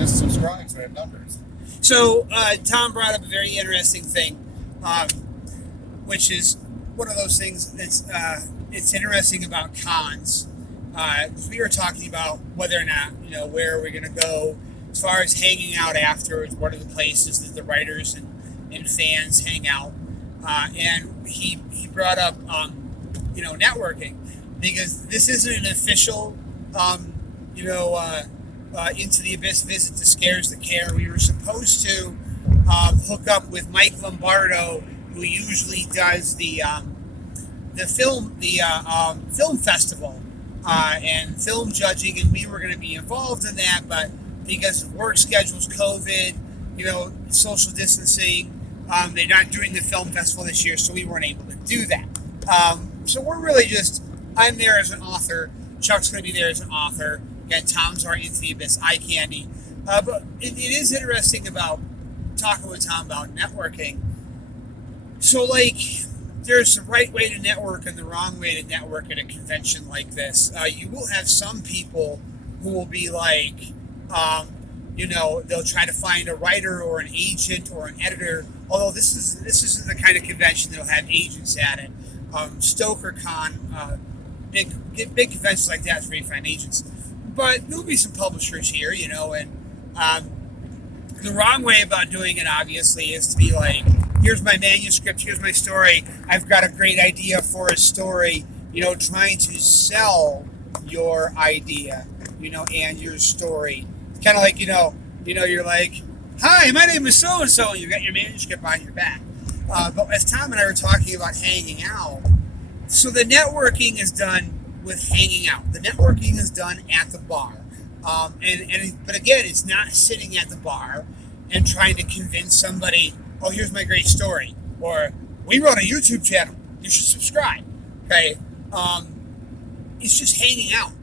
just subscribe so I have numbers. So Tom brought up a very interesting thing, which is one of those things that's it's interesting about cons. We were talking about whether or not, where we're going to go as far as hanging out afterwards. What are the places that the writers and fans hang out? And he brought up, networking, because this isn't an official, Into the Abyss visit to Scares the Care. We were supposed to hook up with Mike Lombardo, who usually does the film festival and film judging, and we were going to be involved in that, but because of work schedules, COVID, social distancing, they're not doing the film festival this year, so we weren't able to do that. So we're really I'm there as an author. Chuck's going to be there as an author. Again, Tom's our Into the Abyss eye candy. But it is interesting about talking with Tom about networking. So, there's the right way to network and the wrong way to network at a convention like this. You will have some people who will be they'll try to find a writer or an agent or an editor. Although this isn't the kind of convention that'll have agents at it. StokerCon, big conventions like that is where you find agents. But there'll be some publishers here, and the wrong way about doing it, obviously, is to be here's my manuscript, here's my story, I've got a great idea for a story, trying to sell your idea, and your story. It's kind of you're hi, my name is so-and-so, and you got your manuscript on your back. But as Tom and I were talking about hanging out, so the networking is done with hanging out. The networking is done at the bar. But again, it's not sitting at the bar and trying to convince somebody, oh, here's my great story, or we run a YouTube channel, you should subscribe. Okay, it's just hanging out.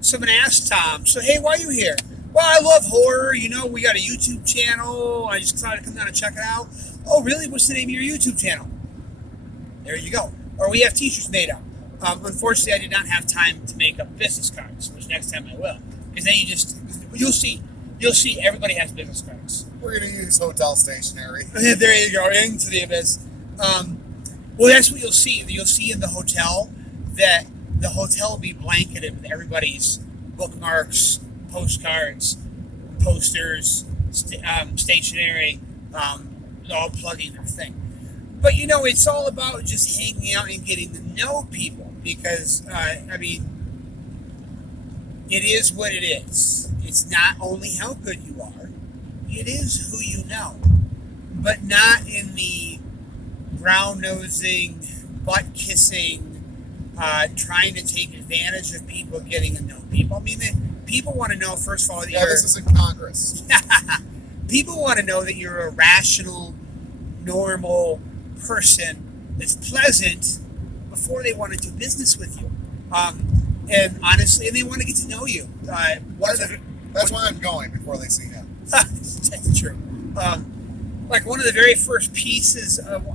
Someone asked Tom, so hey, why are you here? Well, I love horror. We got a YouTube channel. I just decided to come down and check it out. Oh, really? What's the name of your YouTube channel? There you go. Or we have t-shirts made up. Unfortunately, I did not have time to make up business cards, which next time I will. Because then you'll see everybody has business cards. We're going to use hotel stationery. There you go, Into the Abyss. Well, that's what you'll see. You'll see in the hotel that the hotel will be blanketed with everybody's bookmarks, postcards, posters, stationery, all plugging their thing. But, it's all about just hanging out and getting to know people because, it is what it is. It's not only how good you are, it is who you know. But not in the brown-nosing, butt-kissing, trying to take advantage of people getting to know people. People want to know, first of all, that this isn't Congress. People want to know that you're a rational, normal person that's pleasant before they want to do business with you. And honestly, they want to get to know you. That's why I'm going before they see him. That's true. One of the very first pieces of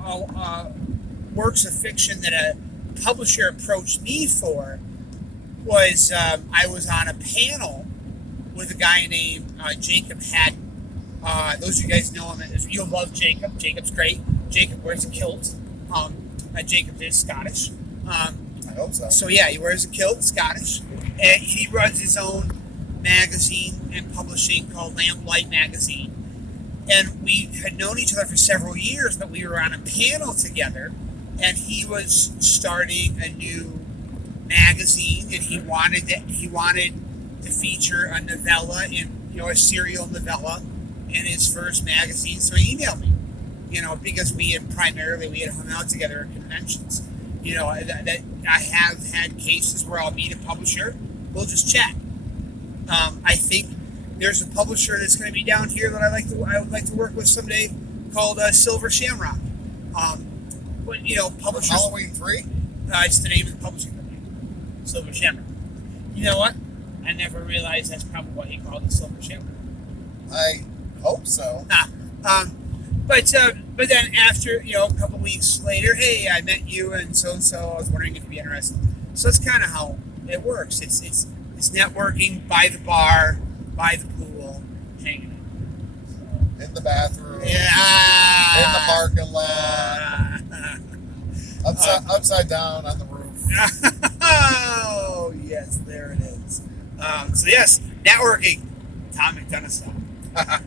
works of fiction that a publisher approached me for was I was on a panel with a guy named Jacob Haddon. Those of you guys know him. You'll love Jacob. Jacob's great. Jacob wears a kilt. Jacob is Scottish. I hope so. So yeah, he wears a kilt, Scottish, and he runs his own magazine and publishing called Lamplight Magazine. And we had known each other for several years, but we were on a panel together, and he was starting a new magazine, and he wanted to feature a novella a serial novella in his first magazine. So he emailed me, because we had hung out together at conventions. That I have had cases where I'll meet a publisher, we'll just chat. I think there's a publisher that's going to be down here that I would like to work with someday called Silver Shamrock. Publishers. Halloween 3? It's the name of the publishing company, Silver Shamrock. You know what? I never realized that's probably what he called it, Silver Shamrock. I hope so. But then after, a couple weeks later, hey, I met you and so, I was wondering if you'd be interested. So that's kind of how it works. It's networking by the bar, by the pool, hanging out. in the bathroom, Yeah. in the parking lot, upside down on the roof. Oh, yes, there it is. So, yes, networking. Tom McDonough style.